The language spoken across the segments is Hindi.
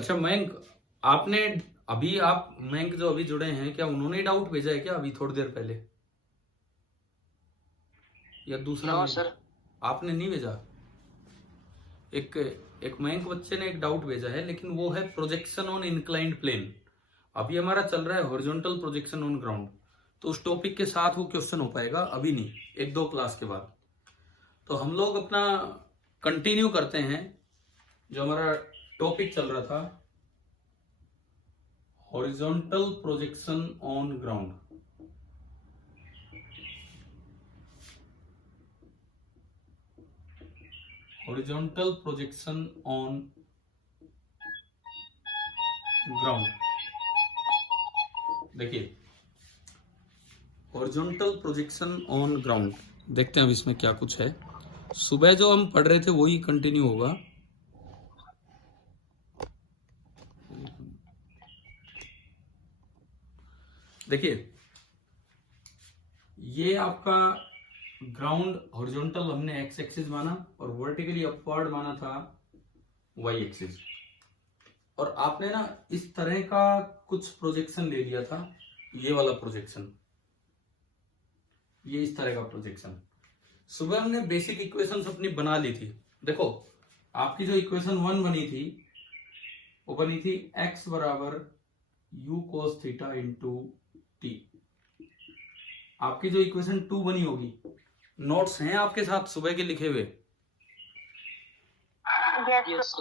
अच्छा मयंक, आपने अभी आप मयंक जो अभी जुड़े हैं, क्या उन्होंने डाउट भेजा है क्या अभी थोड़ी देर पहले, या दूसरा नो मयंक? सर। आपने नहीं भेजा? एक एक मयंक बच्चे ने एक डाउट भेजा है, लेकिन वो है प्रोजेक्शन ऑन इंक्लाइंड प्लेन। अभी हमारा चल रहा है हॉरिजॉन्टल प्रोजेक्शन ऑन ग्राउंड, तो उस टॉपिक के साथ वो क्वेश्चन हो पाएगा, अभी नहीं, एक दो क्लास के बाद। तो हम लोग अपना कंटिन्यू करते हैं जो हमारा टॉपिक चल रहा था, horizontal projection on ground. Horizontal projection on ground. देखिए, हॉरिजॉन्टल प्रोजेक्शन ऑन ग्राउंड, देखते हैं अब इसमें क्या कुछ है। सुबह जो हम पढ़ रहे थे वही कंटिन्यू होगा। देखिए, ये आपका ग्राउंड हॉरिजॉन्टल हमने एक्स एक्सिस माना और वर्टिकली अपवर्ड माना था वाई एक्सिस। और आपने ना इस तरह का कुछ प्रोजेक्शन ले लिया था, ये वाला प्रोजेक्शन, ये इस तरह का प्रोजेक्शन। सुबह हमने बेसिक इक्वेशंस अपनी बना ली थी। देखो, आपकी जो इक्वेशन 1 बनी थी वो बनी थी x बराबर u cos theta into T. आपकी जो इक्वेशन 2 बनी होगी, नोट्स हैं आपके साथ सुबह के लिखे हुए?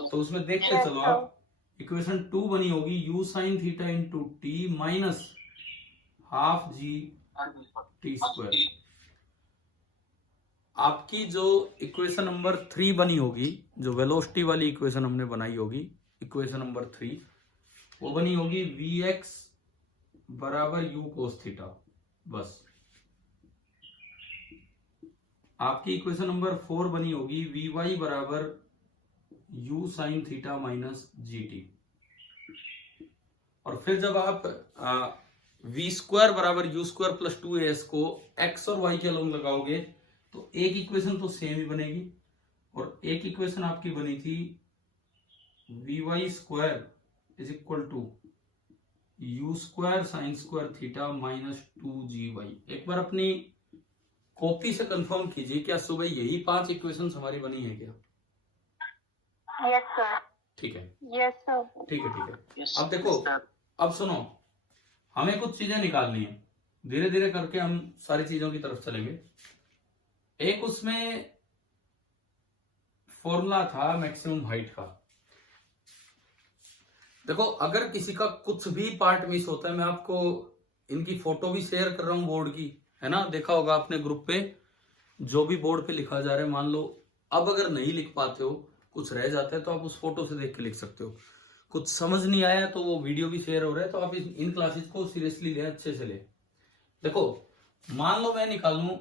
तो उसमें देखते चलो आप, इक्वेशन 2 बनी होगी u sine theta into T minus half G T square. आपकी जो इक्वेशन नंबर 3 बनी होगी, जो वेलोसिटी वाली इक्वेशन हमने बनाई होगी, इक्वेशन नंबर 3, वो बनी होगी वी एक्स बराबर यू कोस थीटा। बस। आपकी इक्वेशन नंबर 4 बनी होगी वी वाई बराबर u sine theta minus G T. और फिर जब आप वी स्क्वायर बराबर यू स्क्वायर प्लस 2as को एक्स और वाई के अलोंग लगाओगे तो एक इक्वेशन तो सेम ही बनेगी, और एक इक्वेशन आपकी बनी थी v y square is equal to u square sine square theta minus 2gy। एक बार अपनी कॉपी से कंफर्म कीजिए, क्या सुबह यही 5 इक्वेशंस हमारी बनी है क्या? Yes sir. ठीक है, यस सर। ठीक है, ठीक है। अब देखो, अब सुनो, हमें कुछ चीजें निकालनी है, धीरे धीरे करके हम सारी चीजों की तरफ चलेंगे। एक उसमें फॉर्मूला था मैक्सिमम हाइट का। देखो, अगर किसी का कुछ भी पार्ट मिस होता है, मैं आपको इनकी फोटो भी शेयर कर रहा हूं बोर्ड की, है ना, देखा होगा आपने ग्रुप पे, जो भी बोर्ड पे लिखा जा रहा है। मान लो अब अगर नहीं लिख पाते हो, कुछ रह जाता है, तो आप उस फोटो से देख के लिख सकते हो। कुछ समझ नहीं आया तो वो वीडियो भी शेयर हो रहा है, तो आप इन क्लासेस को सीरियसली ले, अच्छे से ले। देखो, मान लो मैं निकालूं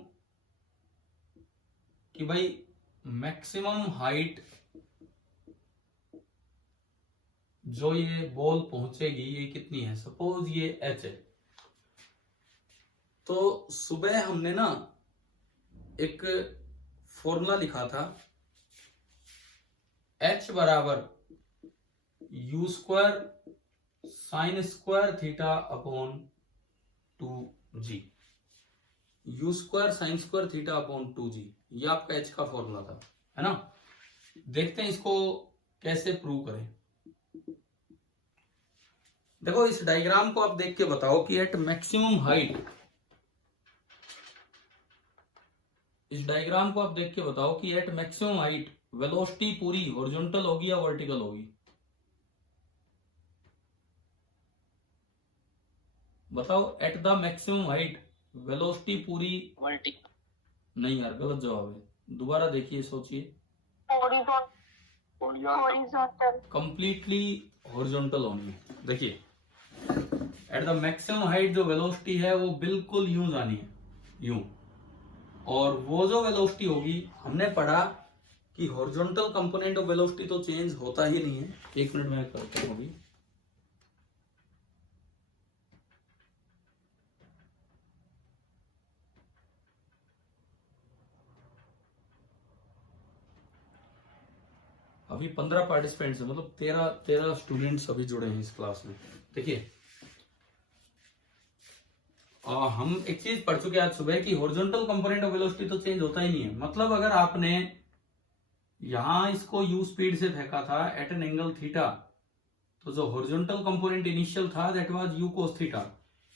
कि भाई मैक्सिमम हाइट जो ये बॉल पहुंचेगी ये कितनी है, सपोज ये h है। तो सुबह हमने ना एक फॉर्मूला लिखा था, h बराबर u square sine square theta upon 2g। You square sine square theta upon 2g, ये आपका h का फॉर्मूला था, है ना। देखते हैं इसको कैसे प्रूव करें। देखो, इस डायग्राम को आप देख के बताओ कि एट मैक्सिमम हाइट, इस डायग्राम को आप देख के बताओ कि एट मैक्सिमम हाइट वेलोसिटी पूरी हॉरिजॉन्टल होगी या वर्टिकल होगी? बताओ, at the maximum height velocity पूरी वर्टिकल। नहीं यार, गलत जवाब है, दोबारा देखिए, सोचिए। हॉरिजॉन्टल। कंप्लीटली हॉरिजॉन्टल होनी है। देखिए, एट द मैक्सिमम हाइट जो वेलोसिटी है वो बिल्कुल यूं जानी है, यूं। और वो जो वेलोसिटी होगी, हमने पढ़ा कि हॉरिजॉन्टल कंपोनेंट ऑफ वेलोसिटी तो चेंज होता ही नहीं है। एक मिनट में करता हूं अभी। अभी 15 पार्टिसिपेंट्स हैं, मतलब 13 स्टूडेंट्स अभी जुड़े हैं इस क्लास में। देखिए हम एक चीज पढ़ चुके हैं आज सुबह कि हॉरिजॉन्टल कंपोनेंट ऑफ वेलोसिटी तो चेंज होता ही नहीं है। मतलब अगर आपने यहां इसको u स्पीड से फेंका था एट एन एंगल थीटा, तो जो हॉरिजॉन्टल कंपोनेंट इनिशियल था that was u cos theta.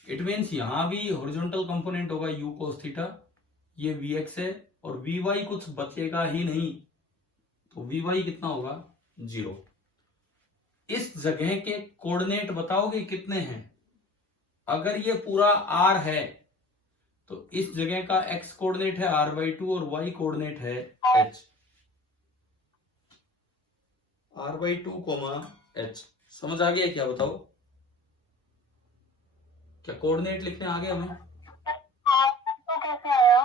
It means यहां भी हॉरिजॉन्टल कंपोनेंट होगा u cos थीटा, ये vx है, और vy कुछ बचेगा ही नहीं, तो vy कितना होगा 0। इस जगह के कोऑर्डिनेट बताओगे कितने हैं? अगर ये पूरा r है तो इस जगह का x कोऑर्डिनेट है r/2 और y कोऑर्डिनेट है h। r/2, h समझ आ गया क्या? बताओ क्या कोऑर्डिनेट लिखने आ गया हमें? तो कैसे आया?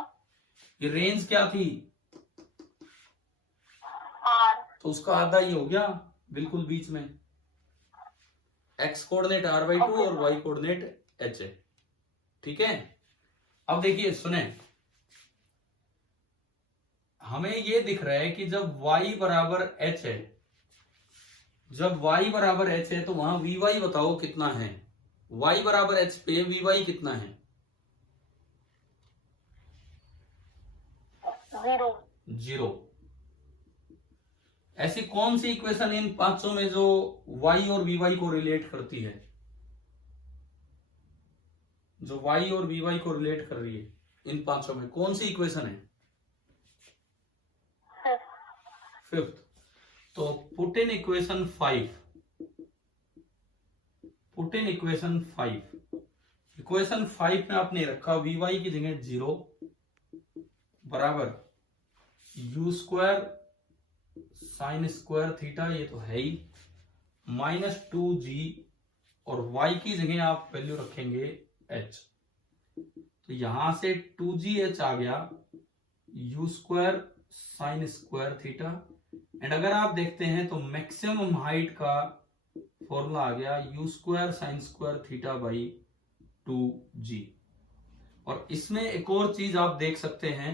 ये रेंज क्या थी? R। तो उसका आधा ही हो गया बिल्कुल बीच में। x कोऑर्डिनेट r/2 और y कोऑर्डिनेट h है, ठीक है। अब देखिए सुने, हमें ये दिख रहा है कि जब y बराबर h है, जब y बराबर h है तो वहां vy बताओ कितना है? y बराबर h पे vy कितना है? 0। ऐसी कौन सी इक्वेशन इन पांचों में जो y और vy को रिलेट करती है? जो y और vy को रिलेट कर रही है इन पांचों में कौन सी इक्वेशन है? फिफ्थ। तो put in equation 5। Put in equation 5। Equation 5 में आपने रखा vy की जगह 0 बराबर u square sine square theta, ये तो है ही, -2g, और y की जगह आप वैल्यू रखेंगे h। तो यहां से 2gh आ गया u square sine square theta. And अगर आप देखते हैं तो मैक्सिमम हाइट का फॉर्मूला आ गया u square sine square theta by 2g। और इसमें एक और चीज आप देख सकते हैं,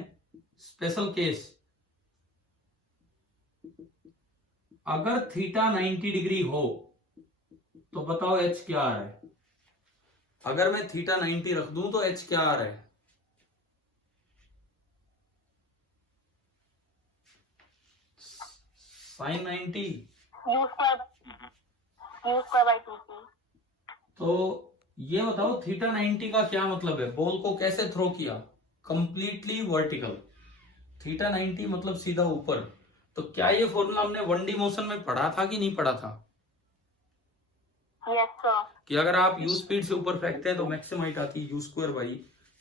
स्पेशल केस, अगर थीटा 90 डिग्री हो तो बताओ h क्या आ रहा है? अगर मैं थीटा 90 रख दूं तो h क्या आ रहा है? Sine 90 U square by 2c। तो ये बताओ थीटा 90 का क्या मतलब है? बॉल को कैसे थ्रो किया? Completely vertical. थीटा 90 मतलब सीधा ऊपर। तो क्या ये फॉर्मूला हमने 1D मोशन में पढ़ा था कि नहीं पढ़ा था? Yes sir. कि अगर आप u स्पीड से ऊपर फेंकते हैं तो मैक्सिमम हाइट आती है u स्क्वायर बाई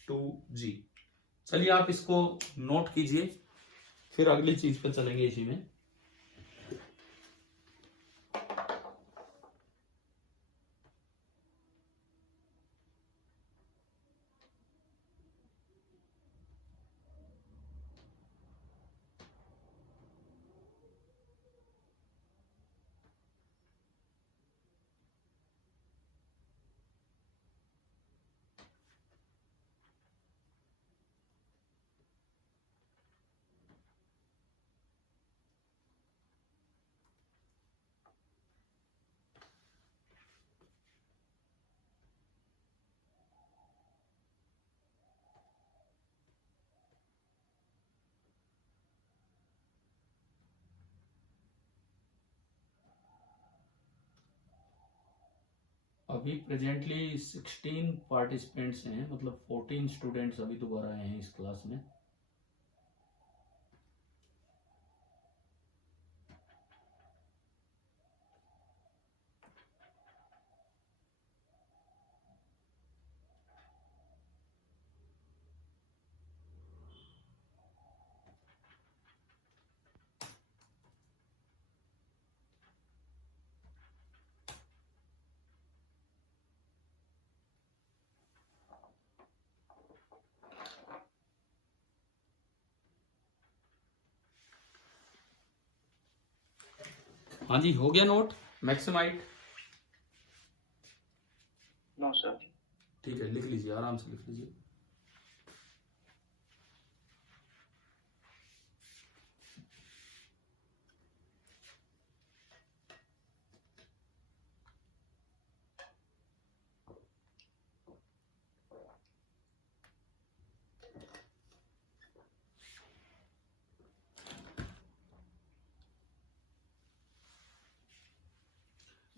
2g। चलिए आप इसको नोट कीजिए, फिर अगली चीज पे चलेंगे इसी में। अभी प्रेजेंटली 16 पार्टिसिपेंट्स हैं, मतलब 14 स्टूडेंट्स अभी दोबारा आए हैं इस क्लास में। हाँ जी, हो गया note maximum height? No sir. ठीक है, लिख लीजिए, आराम से लिख लीजिए।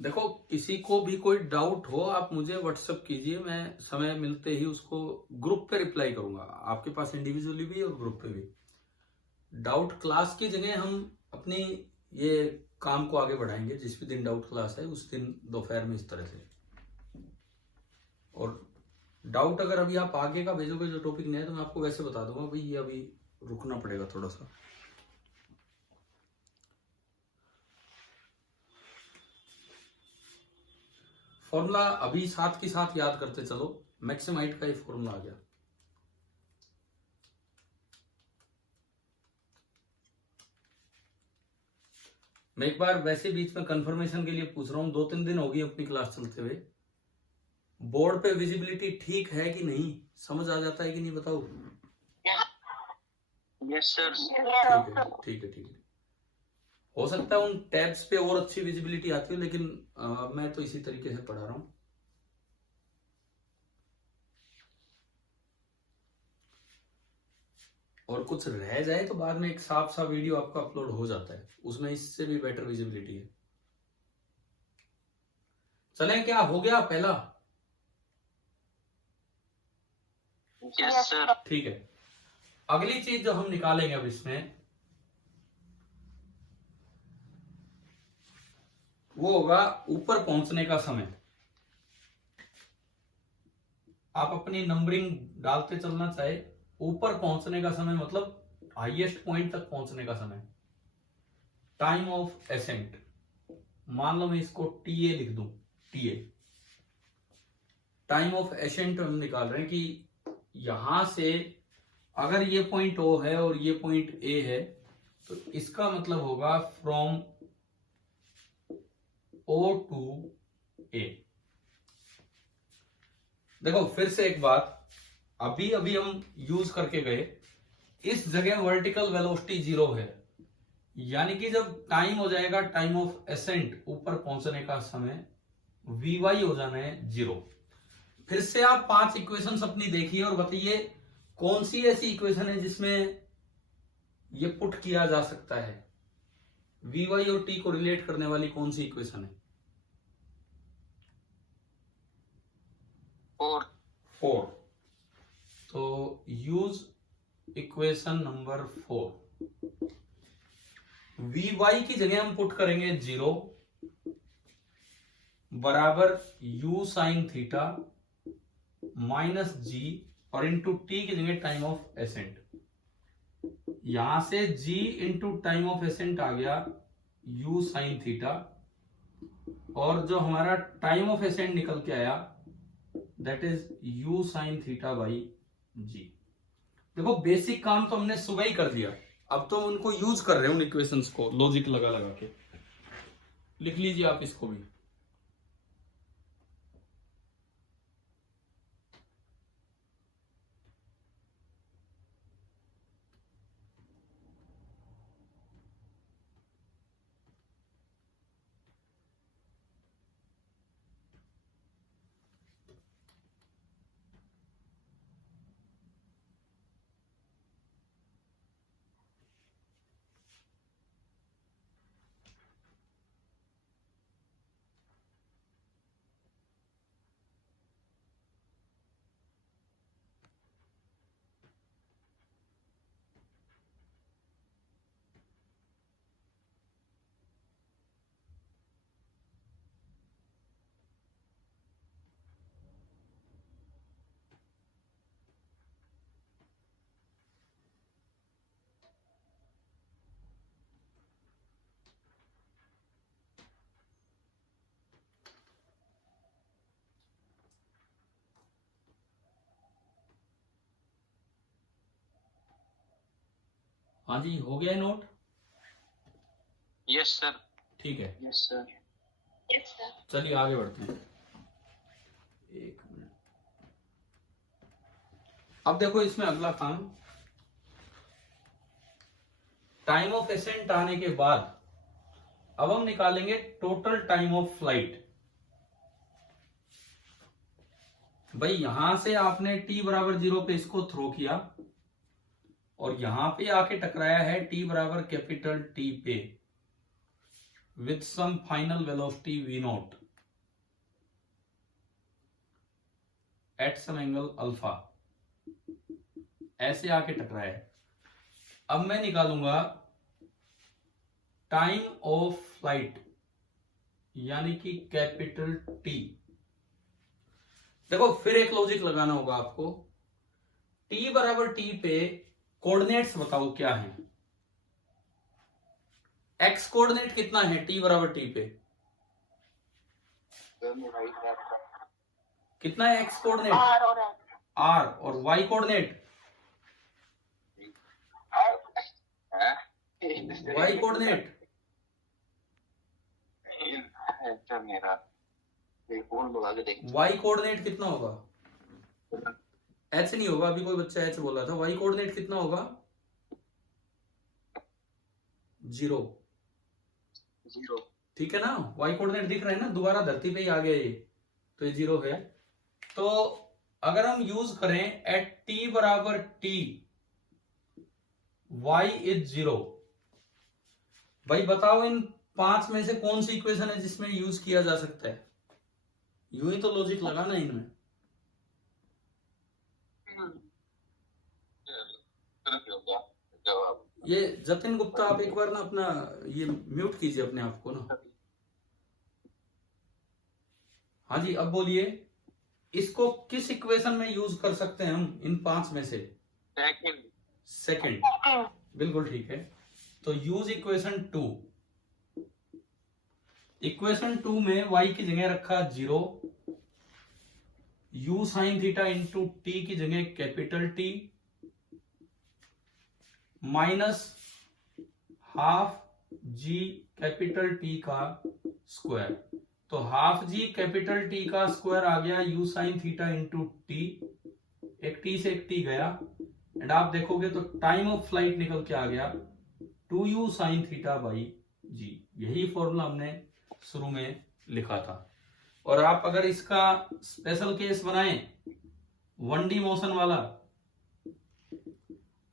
देखो, किसी को भी कोई डाउट हो आप मुझे व्हाट्सएप कीजिए, मैं समय मिलते ही उसको ग्रुप पे रिप्लाई करूंगा, आपके पास इंडिविजुअली भी और ग्रुप पे भी। डाउट क्लास की जगह हम अपनी ये काम को आगे बढ़ाएंगे, जिस भी दिन डाउट क्लास है उस दिन दोपहर में इस तरह से। और डाउट अगर अभी आप आगे का भेजोगे जो टॉपिक नहीं है तो मैं आपको वैसे बता दूंगा भाई ये अभी रुकना पड़ेगा थोड़ा सा। फॉर्मूला अभी साथ के साथ याद करते चलो। मैक्सिमम हाइट का ही फॉर्मूला आ गया। मैं एक बार वैसे बीच में कंफर्मेशन के लिए पूछ रहा हूं, 2-3 दिन हो गई अपनी क्लास चलते हुए, बोर्ड पे विजिबिलिटी ठीक है कि नहीं, समझ आ जाता है कि नहीं बताओ? Yes sir. ठीक है। हो सकता है उन टैब्स पे और अच्छी विजिबिलिटी आती हो, लेकिन मैं तो इसी तरीके से पढ़ा रहा हूं। और कुछ रह जाए तो बाद में एक साफ सा वीडियो आपका अपलोड हो जाता है, उसमें इससे भी बेटर विजिबिलिटी है। चलें, क्या हो गया पहला? Yes sir. ठीक है। अगली चीज जो हम निकालेंगे अब इसमें वो होगा ऊपर पहुंचने का समय। आप अपनी नंबरिंग डालते चलना, चाहे ऊपर पहुंचने का समय मतलब हाईएस्ट पॉइंट तक पहुंचने का समय, टाइम ऑफ एसेंट। मान लो मैं इसको टीए लिख दूं, टीए टाइम ऑफ एसेंट हम निकाल रहे हैं कि यहां से अगर ये पॉइंट ओ है और ये पॉइंट ए है तो इसका मतलब होगा फ्रॉम ओ टू ए। देखो फिर से एक बात, अभी हम यूज करके गए, इस जगह वर्टिकल वेलोसिटी 0 है, यानी कि जब टाइम हो जाएगा टाइम ऑफ एसेंट, ऊपर पहुंचने का समय, वी हो जाना है 0। फिर से आप 5 इक्वेशंस अपनी देखिए और बताइए कौन सी ऐसी इक्वेशन है जिसमें ये पुट किया जा सकता है। वी और टी को रिलेट करने वाली कौन सी इक्वेशन है? 4। तो यूज इक्वेशन नंबर 4। वी की जगह हम पुट करेंगे 0 बराबर यू साइन थीटा माइनस जी और इंटू टी की जगह टाइम ऑफ एसेंट। यहां से g into time of ascent आ गया u साइन थीटा, और जो हमारा टाइम ऑफ एसेंट निकल के आया that is u sine theta by g। देखो बेसिक काम तो हमने सुबह ही कर दिया, अब तो उनको यूज कर रहे हैं उन इक्वेशंस को, लॉजिक लगा के। लिख लीजिए आप इसको भी। हाँ जी, हो गया है नोट? Yes sir. ठीक है, यस सर। Yes sir. चलिए आगे बढ़ते हैं। एक मिनट। अब देखो इसमें अगला काम, टाइम ऑफ एसेंट आने के बाद अब हम निकालेंगे टोटल टाइम ऑफ फ्लाइट। भाई यहां से आपने t बराबर 0 पे इसको थ्रो किया और यहां पे आके टकराया है t बराबर कैपिटल T पे, with some final velocity v naught at some angle alpha, ऐसे आके टकराया है। अब मैं निकालूंगा टाइम ऑफ फ्लाइट यानी कि कैपिटल टी। देखो फिर एक लॉजिक लगाना होगा आपको। टी बराबर टी पे कोऑर्डिनेट्स बताओ क्या है। एक्स कोऑर्डिनेट कितना है टी बराबर टी पे? कितना है एक्स कोऑर्डिनेट? R और X. आर। और y coordinate? Y coordinate y coordinate कितना होगा? एच नहीं होगा, अभी कोई बच्चा एच बोल रहा था। वाई कोऑर्डिनेट कितना होगा? 0। ठीक है ना, वाई कोऑर्डिनेट दिख रहे हैं ना, दोबारा धरती पे ही आ गया ये, तो ये 0 है। तो अगर हम यूज करें एट टी बराबर टी y इज 0, भाई बताओ इन 5 में से कौन सी इक्वेशन है जिसमें यूज किया जा सकता है? यूं ही तो लॉजिक लगाना इनमें। ये जतिन गुप्ता, आप एक बार ना अपना ये म्यूट कीजिए अपने आप को ना। हाँ जी, अब बोलिए इसको किस इक्वेशन में यूज कर सकते हैं हम इन 5 में से? सेकंड। बिल्कुल ठीक है। तो यूज इक्वेशन 2। इक्वेशन 2 में y की जगह रखा 0, u sine theta into T की जगह capital T, minus half G capital T का स्क्वायर। तो हाफ जी कैपिटल टी का स्क्वायर आ गया u sine theta into T, एक टी से एक टी गया, एंड आप देखोगे तो टाइम ऑफ फ्लाइट निकल के आ गया 2u साइन थीटा बाई जी। यही फॉर्मूला हमने शुरू में लिखा था। और आप अगर इसका स्पेशल केस बनाएं 1D मोशन वाला,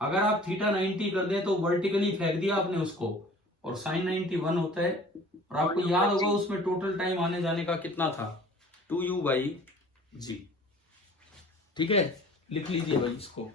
अगर आप थीटा 90 कर दें तो वर्टिकली फेंक दिया आपने उसको, और साइन 91 होता है, और आपको याद होगा उसमें टोटल टाइम आने जाने का कितना था? 2u बाई जी। ठीक है, लिख लीजिए भाई इसको।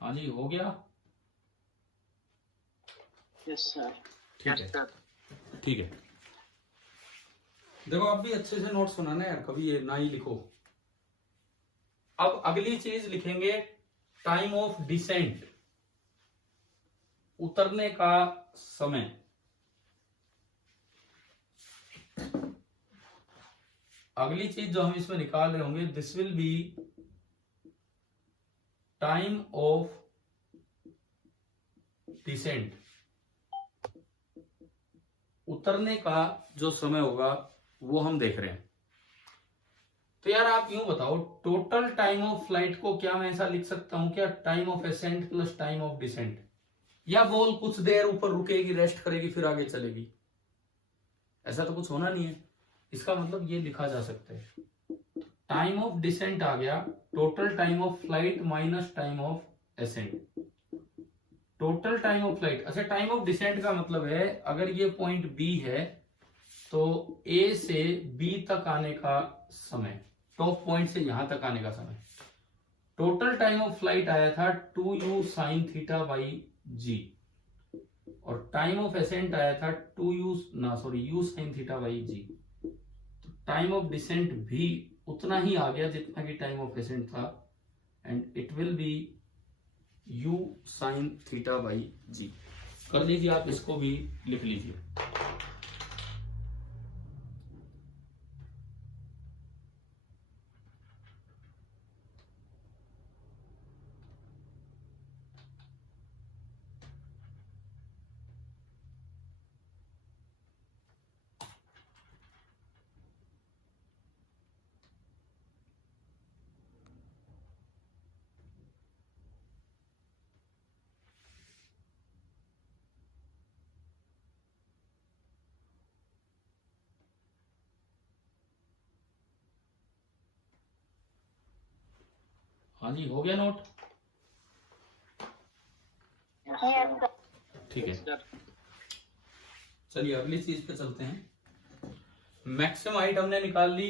हाँ जी, हो गया। Yes sir. ठीक है, ठीक है। देखो आप भी अच्छे से नोट्स बनाना यार, कभी ये ना ही लिखो। अब अगली चीज लिखेंगे टाइम ऑफ डिसेंट, उतरने का समय। अगली चीज जो हम इसमें निकाल रहे होंगे, this will be time of descent, उतरने का जो समय होगा वो हम देख रहे हैं। तो यार आप यूं बताओ, टोटल टाइम ऑफ फ्लाइट को क्या मैं ऐसा लिख सकता हूं क्या, time of ascent plus time of descent, या बॉल कुछ देर ऊपर रुकेगी, रेस्ट करेगी, फिर आगे चलेगी? ऐसा तो कुछ होना नहीं है। इसका मतलब ये लिखा जा सकता है, टाइम ऑफ डिसेंट आ गया total time of flight minus time of ascent. Total time of flight, अच्छा टाइम ऑफ डिसेंट का मतलब है अगर ये पॉइंट बी है तो ए से बी तक आने का समय, टॉप पॉइंट से यहां तक आने का समय। टोटल टाइम ऑफ फ्लाइट आया था 2u साइन थीटा बाई जी, और टाइम ऑफ असेंट आया था u sine theta by g. Time of descent भी उतना ही आ गया जितना कि टाइम ऑफ एसेंट था, and it will be u sin theta by g. कर लीजिए, आप इसको भी लिख लीजिए। हाँ जी, हो गया नोट? Yes, sir. ठीक है, सर चलिए अगली चीज पे चलते हैं। मैक्सिमम हाइट हमने निकाल ली,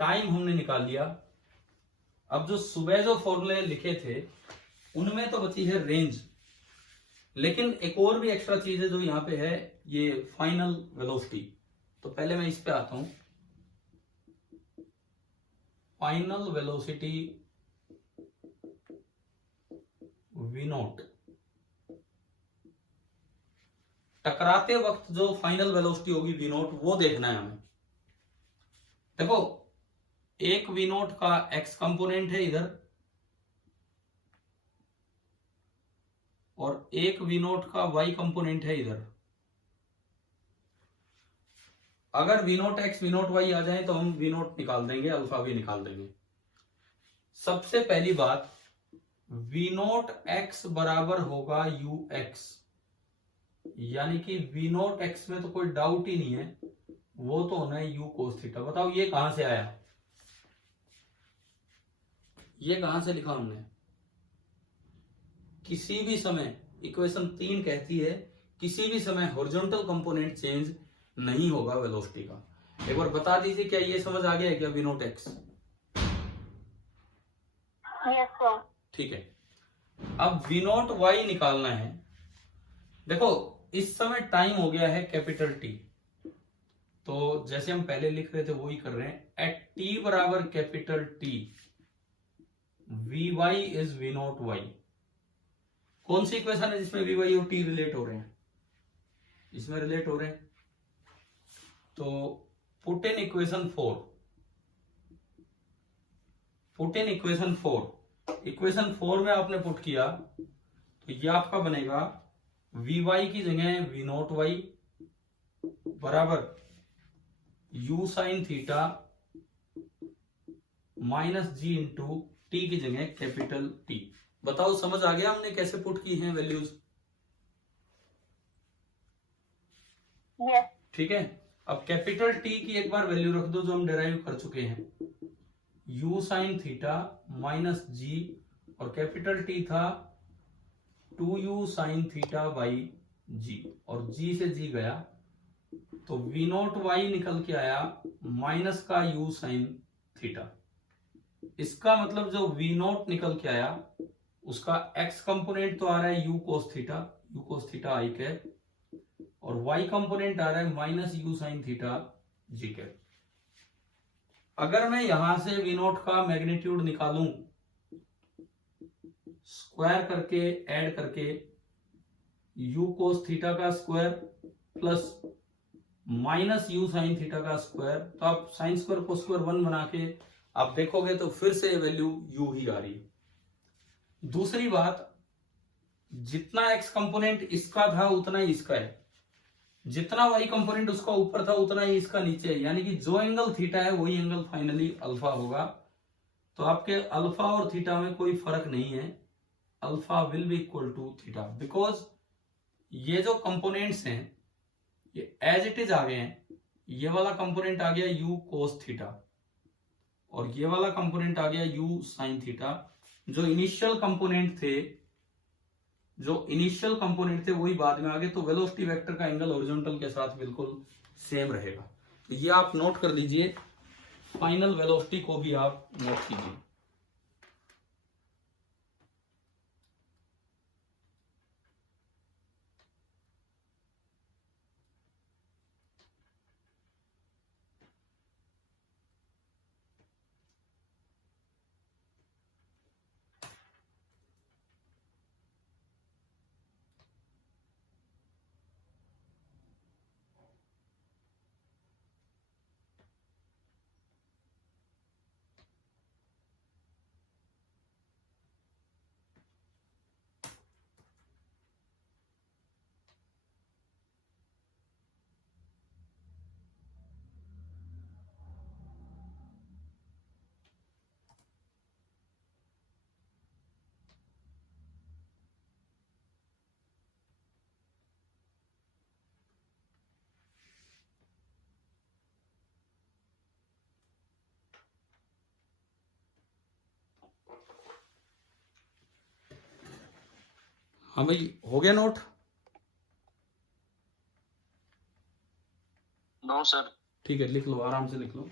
टाइम हमने निकाल लिया। अब जो सुबह जो फॉर्मूले लिखे थे उनमें तो बची है रेंज, लेकिन एक और भी एक्स्ट्रा चीज है जो यहाँ पे है, ये फाइनल वेलोसिटी। तो पहले मैं इस पे आता हूं। फाइनल वेलोसिटी वी नॉट, टकराते वक्त जो फाइनल वेलोसिटी होगी वी नॉट, वो देखना है हमें। देखो, एक वी नॉट का एक्स कंपोनेंट है इधर, और एक वी नॉट का वाई कंपोनेंट है इधर। अगर v not x v not y आ जाए तो हम वी नॉट निकाल देंगे, अल्फा भी निकाल देंगे। सबसे पहली बात, वी नॉट एक्स बराबर होगा यू एक्स, यानी कि वी नॉट एक्स में तो कोई डाउट ही नहीं है, वो तो होना है यू कोस थीटा। बताओ ये कहां से आया, ये कहां से लिखा हमने? किसी भी समय, इक्वेशन 3 कहती है किसी भी समय हॉरिजॉन्टल कंपोनेंट चेंज नहीं होगा वेलोसिटी का। एक बार बता दीजिए, क्या ये समझ आ गया है क्या v not x? Yes, sir. ठीक है, अब वी नॉट वाई निकालना है। देखो, इस समय टाइम हो गया है कैपिटल टी, तो जैसे हम पहले लिख रहे थे वही कर रहे हैं। एट टी बराबर capital T, v y is v not y. कौन सी इक्वेशन है जिसमें वी वाई और टी रिलेट हो रहे हैं? इसमें रिलेट हो रहे हैं। तो put in equation 4, put in equation 4। Equation 4 में आपने पुट किया तो ये आपका बनेगा वी वाई की जगह वी नॉट वाई बराबर u sine theta minus g into T की जगह कैपिटल टी। बताओ समझ आ गया हमने कैसे पुट की हैं वैल्यूज? Yes. ठीक है, अब कैपिटल टी की एक बार वैल्यू रख दो जो हम डिराइव कर चुके हैं, यू साइन थीटा माइनस जी, और कैपिटल टी था 2u साइन थीटा बाई जी, और जी से जी गया तो वी नॉट वाई निकल के आया माइनस का u साइन थीटा। इसका मतलब जो वी नॉट निकल के आया उसका x कंपोनेंट तो आ रहा है u कोस थीटा आई कैप, और y कंपोनेंट आ रहा है माइनस u साइन थीटा जी कैप। अगर मैं यहां से वी नॉट का मैग्नीट्यूड निकालूं स्क्वायर करके, ऐड करके, u कोस थीटा का square plus minus u sine theta का स्क्वायर, तो आप साइन स्क्वायर को स्क्वायर 1 बना के आप देखोगे तो फिर से वैल्यू u ही आ रही है। दूसरी बात, जितना x कंपोनेंट इसका था उतना ही इसका है, जितना y कंपोनेंट उसका ऊपर था उतना ही इसका नीचे है, यानी कि जो एंगल थीटा है वही एंगल फाइनली अल्फा होगा। तो आपके अल्फा और थीटा में कोई फर्क नहीं है, alpha will be equal to theta, because ये जो कंपोनेंट्स हैं ये एज इट इज आ गए हैं। ये वाला कंपोनेंट आ गया u कोस थीटा और ये वाला कंपोनेंट आ गया u साइन थीटा। जो इनिशियल कंपोनेंट थे वही बाद में आ गए, तो वेलोसिटी वेक्टर का एंगल हॉरिजॉन्टल के साथ बिल्कुल सेम रहेगा। तो ये आप नोट कर लीजिए, फाइनल वेलोसिटी को भी आप नोट कीजिए। हाँ भाई, हो गया नोट? No sir. ठीक है, लिख लो, आराम से लिख लो।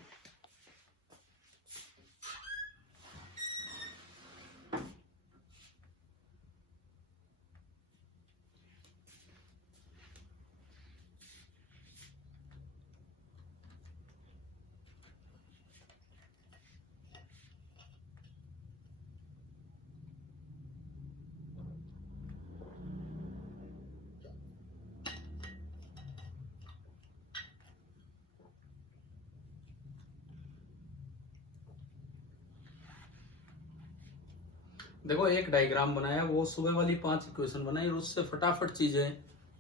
देखो, एक डायग्राम बनाया, वो सुबह वाली 5 इक्वेशन बनाई और उससे फटाफट चीजें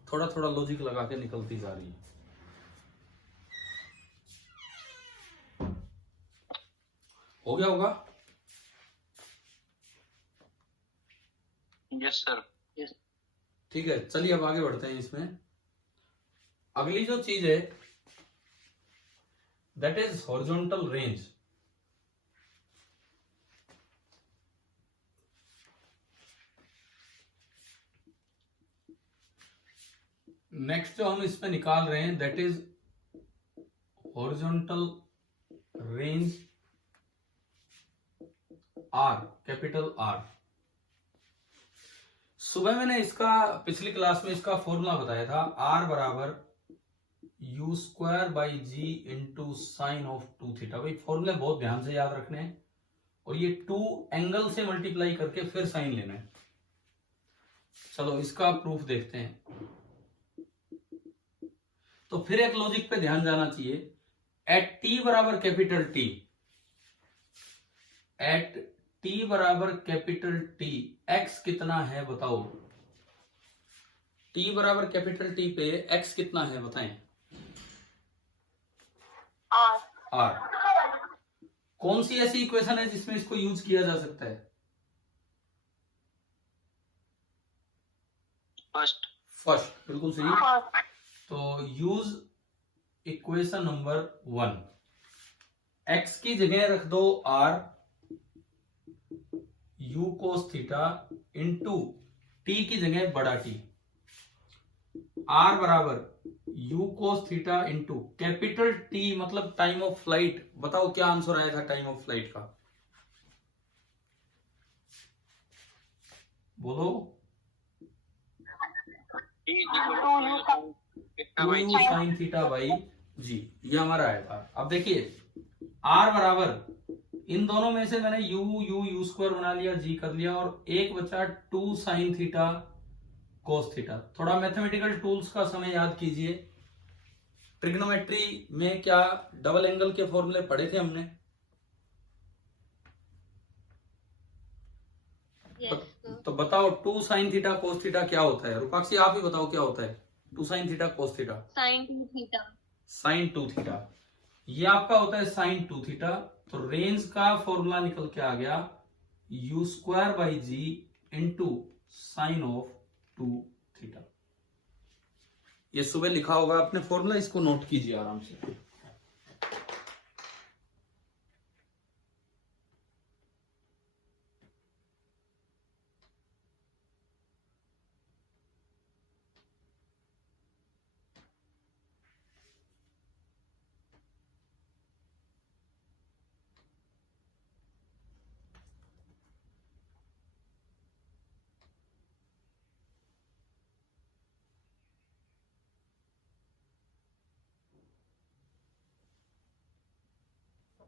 थोड़ा थोड़ा लॉजिक लगा के निकलती जा रही है। हो गया होगा? Yes sir. ठीक है, चलिए अब आगे बढ़ते हैं। इसमें अगली जो चीज है that is horizontal range. Next जो हम इसमें निकाल रहे हैं that is horizontal range R, capital R. सुबह मैंने इसका पिछली क्लास में इसका फॉर्मूला बताया था, आर बराबर u square by g into sine of 2 theta. भाई फॉर्मूले बहुत ध्यान से याद रखने हैं और ये 2 एंगल से मल्टीप्लाई करके फिर साइन लेना है। चलो इसका प्रूफ देखते हैं। तो फिर एक लॉजिक पे ध्यान जाना चाहिए। एट टी बराबर कैपिटल टी, एट टी बराबर कैपिटल टी, एक्स कितना है बताओ? टी बराबर कैपिटल टी पे एक्स कितना है बताएं? R. आर। कौन सी ऐसी इक्वेशन है जिसमें इसको यूज किया जा सकता है? फर्स्ट। फर्स्ट, बिल्कुल सही। First. तो यूज इक्वेशन नंबर 1। एक्स की जगह रख दो R, u cos theta into T की जगह बड़ा टी। आर बराबर u cos theta into capital T मतलब टाइम ऑफ फ्लाइट। बताओ क्या आंसर आया था टाइम ऑफ फ्लाइट का? बोलो। 2u साइन थीटा बाई जी, ये हमारा आया था। अब देखिए आर बराबर इन दोनों में से मैंने यू स्क्वायर बना लिया, जी कर लिया और एक बचा 2 साइन थीटा कोस थीटा। थोड़ा मैथमेटिकल टूल्स का समय याद कीजिए। ट्रिग्नोमेट्री में क्या डबल एंगल के फॉर्मूले पढ़े थे हमने? तो बताओ 2 साइन थीटा कोस थीटा क्या होता है? रूपाक्षी आप ही बताओ क्या होता है 2 sine theta cos theta? Sin 2 theta. Sine 2 theta. ये आपका होता है साइन 2 थीटा। तो रेंज का फॉर्मूला निकल के आ गया u square by g into sine of 2 theta. ये सुबह लिखा होगा आपने फॉर्मूला, इसको नोट कीजिए आराम से।